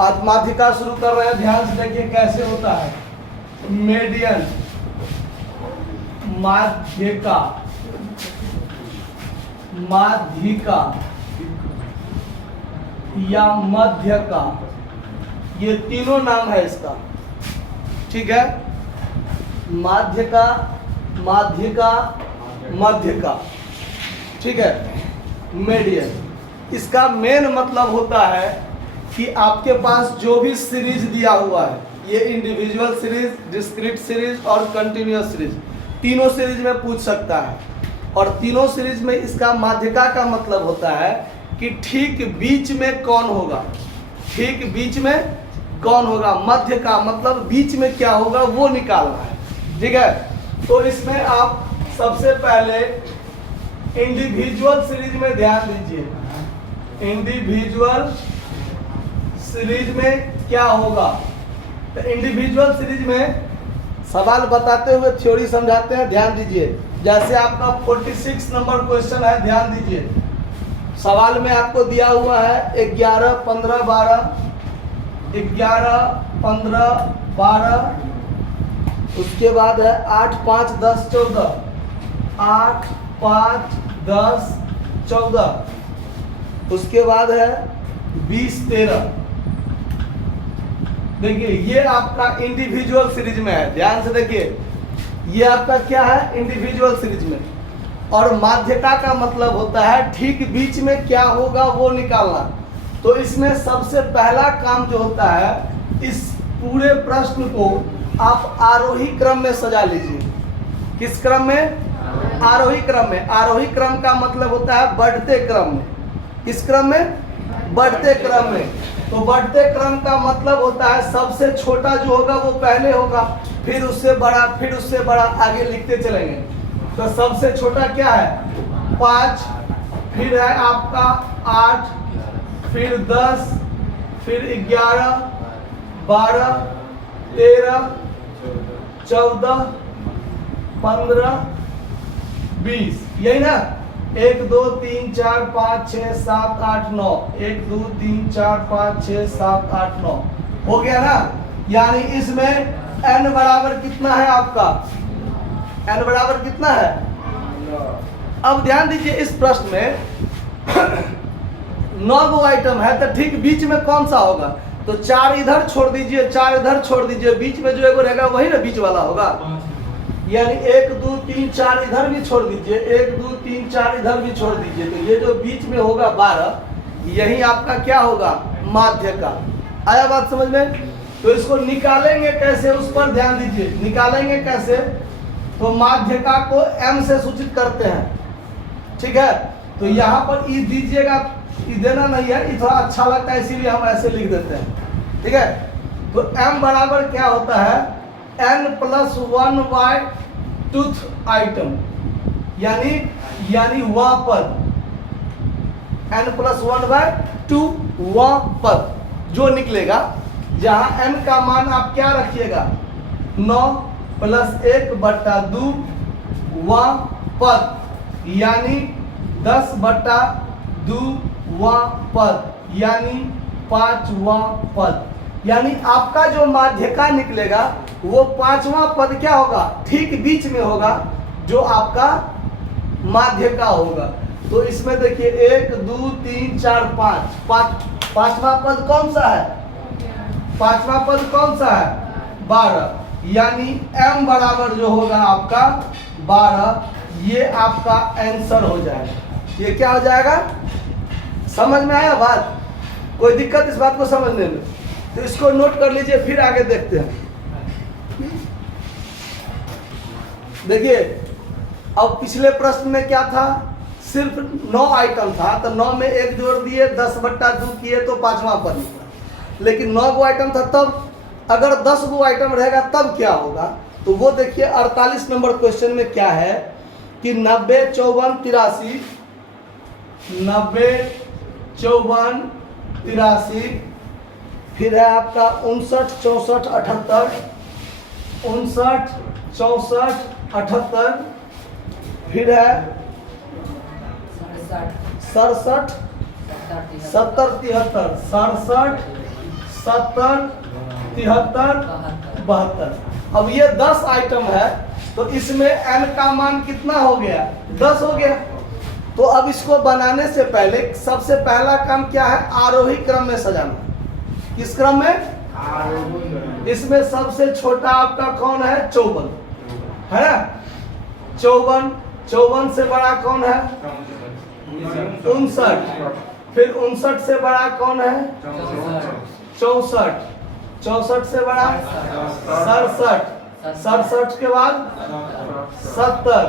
आज माध्यिका शुरू कर रहे हैं, ध्यान से देखिए कैसे होता है। मेडियन, माध्यिका, माध्यिका या मध्यका, ये तीनों नाम है इसका, ठीक है। माध्यका, माध्यिका, मध्यका, ठीक है। मेडियन, इसका मेन मतलब होता है कि आपके पास जो भी सीरीज दिया हुआ है, ये इंडिविजुअल सीरीज, डिस्क्रीट सीरीज और कंटिन्यूअस सीरीज, तीनों सीरीज में पूछ सकता है। और तीनों सीरीज में इसका माध्यिका का मतलब होता है कि ठीक बीच में कौन होगा, ठीक बीच में कौन होगा। मध्य का मतलब बीच में क्या होगा वो निकालना है, ठीक है। तो इसमें आप सबसे पहले इंडिविजुअल सीरीज में ध्यान दीजिए। इंडिविजुअल सीरीज में क्या होगा, तो इंडिविजुअल सीरीज में सवाल बताते हुए थ्योरी समझाते हैं, ध्यान दीजिए। जैसे आपका 46 नंबर क्वेश्चन है, ध्यान दीजिए। सवाल में आपको दिया हुआ है 11, 15, 12, 11, 15, 12, उसके बाद है 8, 5, 10, 14, 8, 5, 10, 14, उसके बाद है 20, 13। देखिए ये आपका इंडिविजुअल सीरीज में है, ध्यान से देखिए। ये आपका क्या है, इंडिविजुअल सीरीज में। और माध्यिका का मतलब होता है ठीक बीच में क्या होगा वो निकालना। तो इसमें सबसे पहला काम जो होता है, इस पूरे प्रश्न को आप आरोही क्रम में सजा लीजिए। किस क्रम में, आरोही क्रम में। आरोही क्रम का मतलब होता है बढ़ते क्रम में। किस क्रम में, बढ़ते क्रम में। तो बढ़ते क्रम का मतलब होता है सबसे छोटा जो होगा वो पहले होगा, फिर उससे बड़ा, फिर उससे बड़ा, आगे लिखते चलेंगे। तो सबसे छोटा क्या है 5, फिर है आपका 8, फिर 10, फिर 11, 12, 13, 14, 15, 20, यही ना। 1, 2, 3, 4, 5, 6, 7, 8, 9, 1, 2, 3, 4, 5, 6, 7, 8, 9 हो गया ना। यानी इसमें n बराबर कितना है आपका, n बराबर कितना है। अब ध्यान दीजिए, इस प्रश्न में 9 गो आइटम है, तो ठीक बीच में कौन सा होगा। तो 4 इधर छोड़ दीजिए, 4 इधर छोड़ दीजिए, बीच में जो एगो रहेगा वही ना बीच वाला होगा। यानी 1, 2, 3, 4 इधर भी छोड़ दीजिए, 1, 2, 3, 4 इधर भी छोड़ दीजिए। तो ये जो बीच में होगा 12, यही आपका क्या होगा, माध्यिका। आया बात समझ में। तो इसको निकालेंगे कैसे, उस पर ध्यान दीजिए। निकालेंगे कैसे, तो माध्यिका को m से सूचित करते हैं, ठीक है। तो यहाँ पर ई दीजिएगा, ई देना नहीं है, ये थोड़ा अच्छा लगता है इसीलिए हम ऐसे लिख देते हैं, ठीक है। तो m बराबर क्या होता है, n+1 टूथ आइटम, यानी वह पद, n+1/2 वह पद जो निकलेगा, जहां n का मान आप क्या रखिएगा 9 + 1/2 वह पद, यानी 10/2 वह पद, यानी 5वां पद। यानी आपका जो माध्यिका निकलेगा वो 5वां पद क्या होगा, ठीक बीच में होगा, जो आपका माध्यिका होगा। तो इसमें देखिए 1, 2, 3, 4, 5, पांचवा पद कौन सा है, पांचवा पद कौन सा है 12, यानी m बराबर जो होगा आपका 12। ये आपका आंसर हो जाएगा। ये क्या हो जाएगा, समझ में आया बात, कोई दिक्कत इस बात को समझने में। तो इसको नोट कर लीजिए, फिर आगे देखते हैं। देखिए अब पिछले प्रश्न में क्या था, सिर्फ 9 आइटम था, तो 9 में 1 जोड़ दिए, 10/2 किए तो 5वां पद निकला। लेकिन 9 गो आइटम था, तब अगर 10 गो आइटम रहेगा तब क्या होगा। तो वो देखिए 48 नंबर क्वेश्चन में क्या है कि 90, 54, 83, 90, 54, 83, फिर है आपका 59, 64, 78, 59, 64, 78, फिर है 67, 70, 73, 67, 70, 73, 72। अब ये 10 आइटम है, तो इसमें n का मान कितना हो गया? 10 हो गया। तो अब इसको बनाने से पहले सबसे पहला काम क्या है? आरोही क्रम में सजाना। किस क्रम में? इसमें सबसे छोटा आपका कौन है? 54 है ना? 54 से बड़ा कौन है? 59। फिर 59 से बड़ा कौन है? 64। 64 से बड़ा 67। 67 के बाद 70।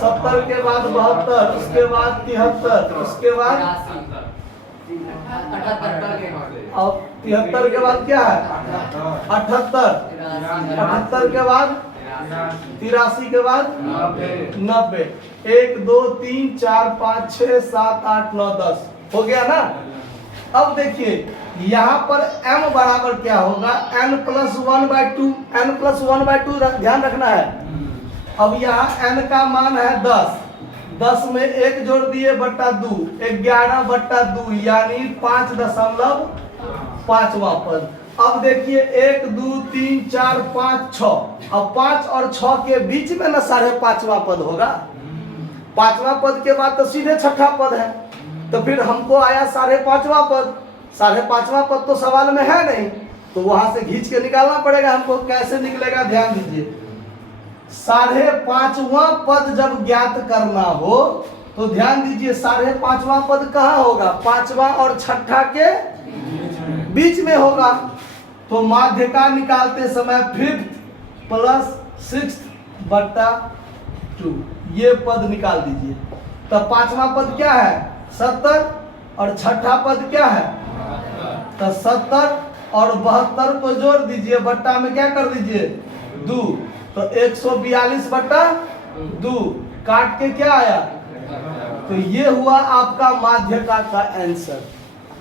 70 के बाद 72। उसके बाद 73। उसके बाद अब 73 के बाद क्या है? 78। 78 के बाद 83 के बाद 90। 1 2 3 4 5 6 7 8 9 10 हो गया ना? अब देखिए यहाँ पर m बराबर क्या होगा? n+1/2। n+1/2 ध्यान रखना है। अब यहाँ n का मान है 10। 10 में 1 जोड़ दिए बट्टा 2, 11/2 यानी 5.5वां पद। अब देखिए 1 2 3 4 5 6। अब 5 और 6 के बीच में ना 5.5वां पद होगा। 5वां पद के बाद तो सीधे 6ठा पद है, तो फिर हमको आया 5.5वां पद। 5.5वां पद तो सवाल में है नहीं, तो वहां से खींच के निकालना पड़ेगा हमको। कैसे निकलेगा? ध्यान दीजिए। 5.5वां पद जब ज्ञात करना हो तो ध्यान दीजिए 5.5वां पद कहाँ होगा? 5वां और 6ठा के बीच में होगा। तो माध्य का निकालते समय 5th + 6/2 ये पद निकाल दीजिए। तब 5वां पद क्या है? 70 और 6ठा पद क्या है? तो 70 और 72 को जोड़ दीजिए, बट्टा में क्या कर दीजिए? 2। तो 142/2 काट के क्या आया? तो ये हुआ आपका माध्यका का आंसर।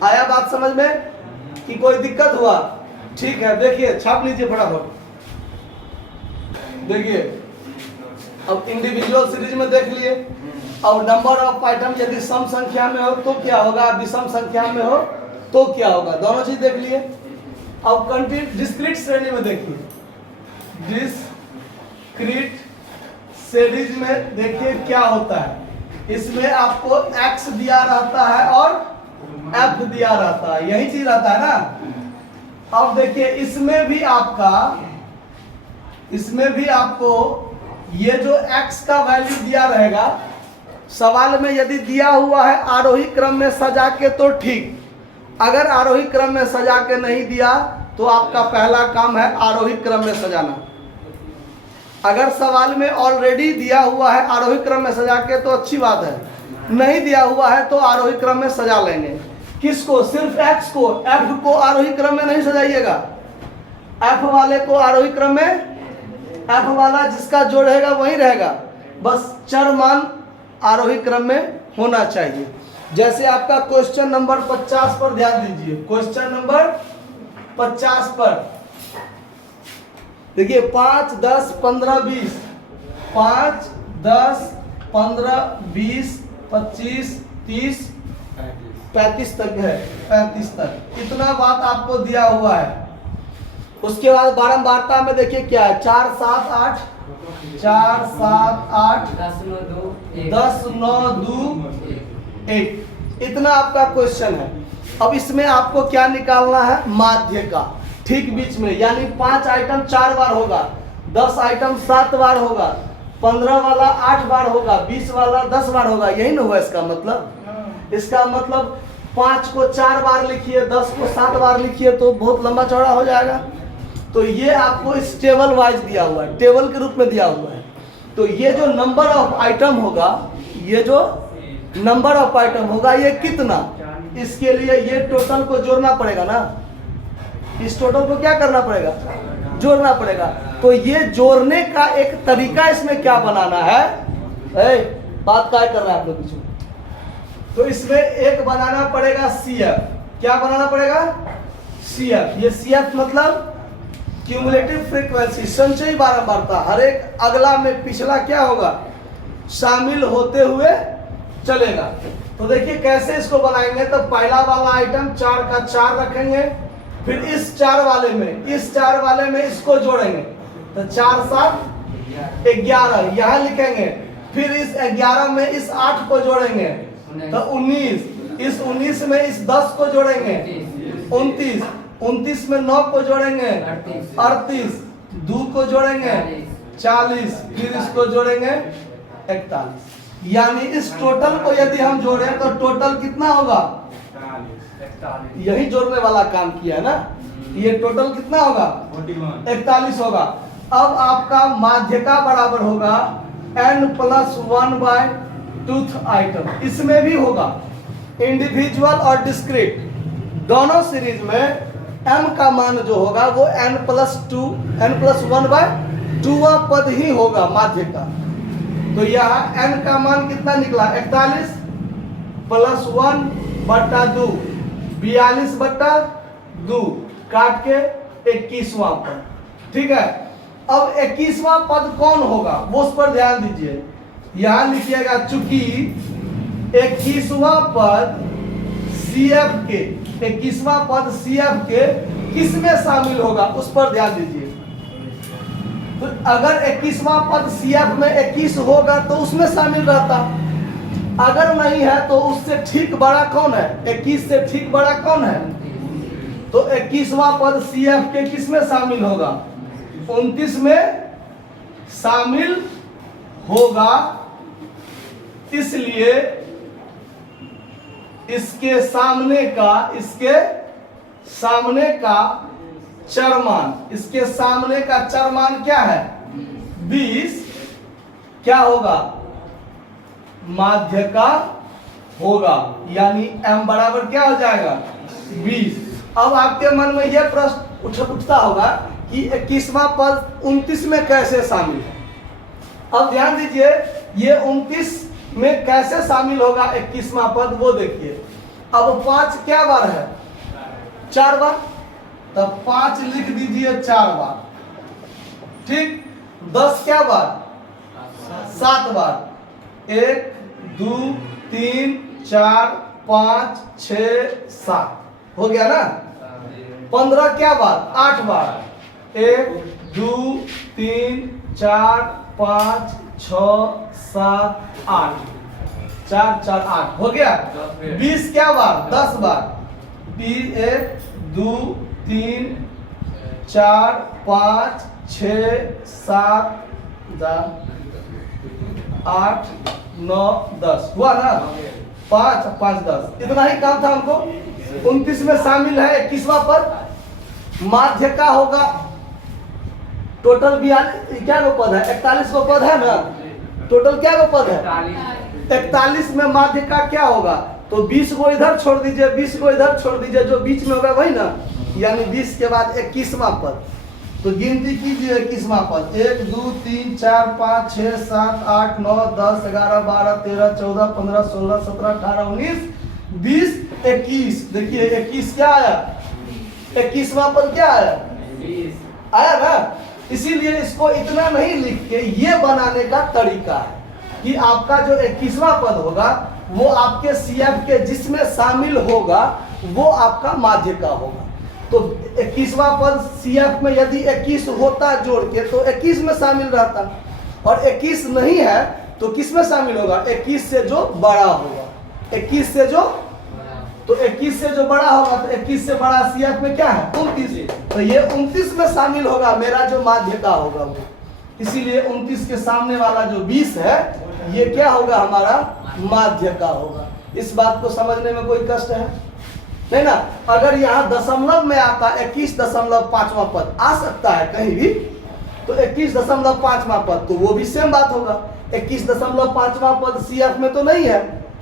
आया बात समझ में कि कोई दिक्कत हुआ? ठीक है, देखिए छाप लीजिए फटाफट। देखिए अब इंडिविजुअल सीरीज में देख लिए। अब नंबर ऑफ आइटम यदि सम संख्या में हो तो क्या होगा, विषम संख्या में हो तो क्या होगा, दोनों चीज देख लिए। अब डिस्क्रीट श्रेणी में देखिए। डिस्क्रीट सीरीज में देखिए क्या होता है। इसमें आपको x दिया रहता है और f दिया रहता है, यही चीज रहता है ना। अब देखिए इसमें भी आपको ये जो x का वैल्यू दिया रहेगा, सवाल में यदि दिया हुआ है आरोही क्रम में सजा के तो ठीक। अगर आरोही क्रम में सजा के नहीं दिया तो आपका पहला काम है आरोही क्रम में सजाना। अगर सवाल में ऑलरेडी दिया हुआ है आरोही क्रम में सजा के तो अच्छी बात है, नहीं दिया हुआ है तो आरोही क्रम में सजा लेंगे। किसको? सिर्फ x को। f को आरोही क्रम में नहीं सजाइएगा। f वाले को आरोही क्रम में, f वाला जिसका जो रहेगा वही रहेगा, बस चर मान आरोही क्रम में होना चाहिए। जैसे आपका क्वेश्चन नंबर 50 पर ध्यान दीजिए। क्वेश्चन नंबर 50 पर देखिए 5 10 15 20 5 10 15 20 25 30 35 तक है। 35 तक इतना बात आपको दिया हुआ है। उसके बाद बारंबारता में देखिए क्या है? 4 7 8 4 7 8 10 9 2 1। इतना आपका क्वेश्चन है। अब इसमें आपको क्या निकालना है? माध्य का। ठीक बीच में, यानी 5 आइटम 4 बार होगा, 10 आइटम 7 बार होगा, 15 वाला 8 बार होगा, 20 वाला 10 बार होगा। यही ना हुआ इसका मतलब? इसका मतलब 5 को 4 बार लिखिए, 10 को 7 बार लिखिए तो बहुत लंबा चौड़ा हो जाएगा। तो ये आपको इस टेबल वाइज दिया हुआ है, टेबल के रूप में दिया हुआ है। तो ये जो नंबर ऑफ आइटम होगा, ये जो नंबर ऑफ आइटम होगा ये कितना, इसके लिए ये टोटल को जोड़ना पड़ेगा ना। इस टोटल को क्या करना पड़ेगा? जोड़ना पड़ेगा। तो ये जोड़ने का एक तरीका इसमें क्या बनाना है? बात क्या कर रहा है आप लोग पीछे? तो इसमें एक बनाना पड़ेगा CF। क्या बनाना पड़ेगा? CF। ये CF मतलब क्यूमुलेटिव फ्रीक्वेंसी, संचयी बारंबारता। हर एक अगला में पिछला क्या होगा? शामिल होते हुए चलेगा। तो देखिए कैसे इसको बनाएंगे। तो पहला वाला आइटम 4 का 4 रखेंगे, फिर इस 4 वाले में इसको जोड़ेंगे तो 4 7 11 यहाँ लिखेंगे। फिर इस 11 में इस 8 को जोड़ेंगे तो 19, इस 19 में इस 10 को जोड़ेंगे 29, 29 में 9 को जोड़ेंगे 38, 2 को जोड़ेंगे 40, फिर इसको जोड़ेंगे 41। यानी इस टोटल को यदि हम जोड़ें तो टोटल कितना होगा? यही जोड़ने वाला काम किया है ना, ये टोटल कितना होगा? 41 होगा। अब आपका माध्यका बराबर होगा n+1/2th आइटम। इसमें भी होगा इंडिविजुअल और डिस्क्रीट, दोनों सीरीज में m का मान जो होगा वो n+1/2वां पद ही होगा माध्यका। तो यहाँ n का मान कितना निकला? 41 + 1/2, 42/2 काट के 21वां पद। ठीक है, अब 21वां पद कौन होगा वो उस पर ध्यान दीजिए। यहां लिखिएगा चूंकि 21वां पद CF के, 21वां पद CF के किस में शामिल होगा उस पर ध्यान दीजिए। तो अगर 21वां पद CF में 21 होगा तो उसमें शामिल रहता, अगर नहीं है तो उससे ठीक बड़ा कौन है? 21 से ठीक बड़ा कौन है? तो 21वां पद CF के किस में शामिल होगा? 29 में शामिल होगा। इसलिए इसके सामने का चरमान क्या है? 20 क्या होगा? माध्यका होगा। यानी m बराबर क्या हो जाएगा? 20। अब आपके मन में यह प्रश्न उठता होगा कि 21वां पद 29 में कैसे शामिल है। अब ध्यान दीजिए, ये 29 में कैसे शामिल होगा 21वां पद वो देखिए। अब 5 क्या बार है? 4 बार, तब 5 लिख दीजिए 4 बार। ठीक, 10 क्या बार? 7 बार। 1 2 3 4 5 6 7 हो गया ना। 15 क्या बार? 8 बार। 1 2 3 4 5 6 7 8, 4 4 8 हो गया। 20 क्या बार? 10 बार। 1 2 3 4 5 6 7 8 9 10 हुआ ना। 5 5 10, इतना ही काम था हमको। 29 में शामिल है 21वां पद, माध्यका होगा। टोटल 42 क्या गो पद है? 41 गो पद है ना। टोटल क्या गो पद है? 41 में माध्यका क्या होगा? तो 20 को इधर छोड़ दीजिए, 20 को इधर छोड़ दीजिए, जो बीच में होगा वही ना। यानी 20 के बाद 21वां पद। तो गिनती कीजिए 21वां पद। 1 2 3 4 5 6 7 8 9 10 11 12 13 14 15 16 17 18 19 20 21। देखिए 21 क्या आया? 21वां पद क्या आया? 20 आया ना। इसीलिए इसको इतना नहीं लिख के ये बनाने का तरीका है कि आपका जो 21वां पद होगा वो आपके CF के जिसमें शामिल होगा वो आपका माध्यका होगा। तो 21वां पद CF में यदि 21 होता जोड़ के तो 21 में शामिल रहता, और 21 नहीं है तो किस में शामिल होगा? 21 से जो बड़ा होगा। 21 से जो बड़ा होगा तो 21 से बड़ा CF में क्या है? 29। तो ये 29 में शामिल होगा मेरा जो माध्यका होगा वो। इसीलिए 29 के सामने वाला जो 20 है ये क्या होगा? हमारा माध्यका होगा। इस बात को समझने में कोई कष्ट है नहीं ना। अगर यहाँ दशमलव में आता 21.5वां पद आ सकता है कहीं भी, तो 21.5वां पद तो वो भी सेम बात होगा। 21.5वां पद CF में तो नहीं है,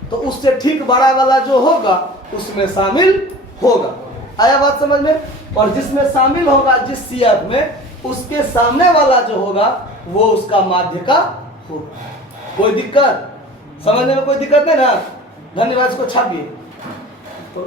तो उससे ठीक बड़ा वाला जो होगा उसमें शामिल होगा। आया बात समझ में? और जिसमें शामिल होगा जिस CF में, उसके सामने वाला जो होगा वो उसका माध्यका होगा। कोई दिक्कत? समझने में कोई दिक्कत नहीं ना। धन्यवाद। इसको छापिए। तो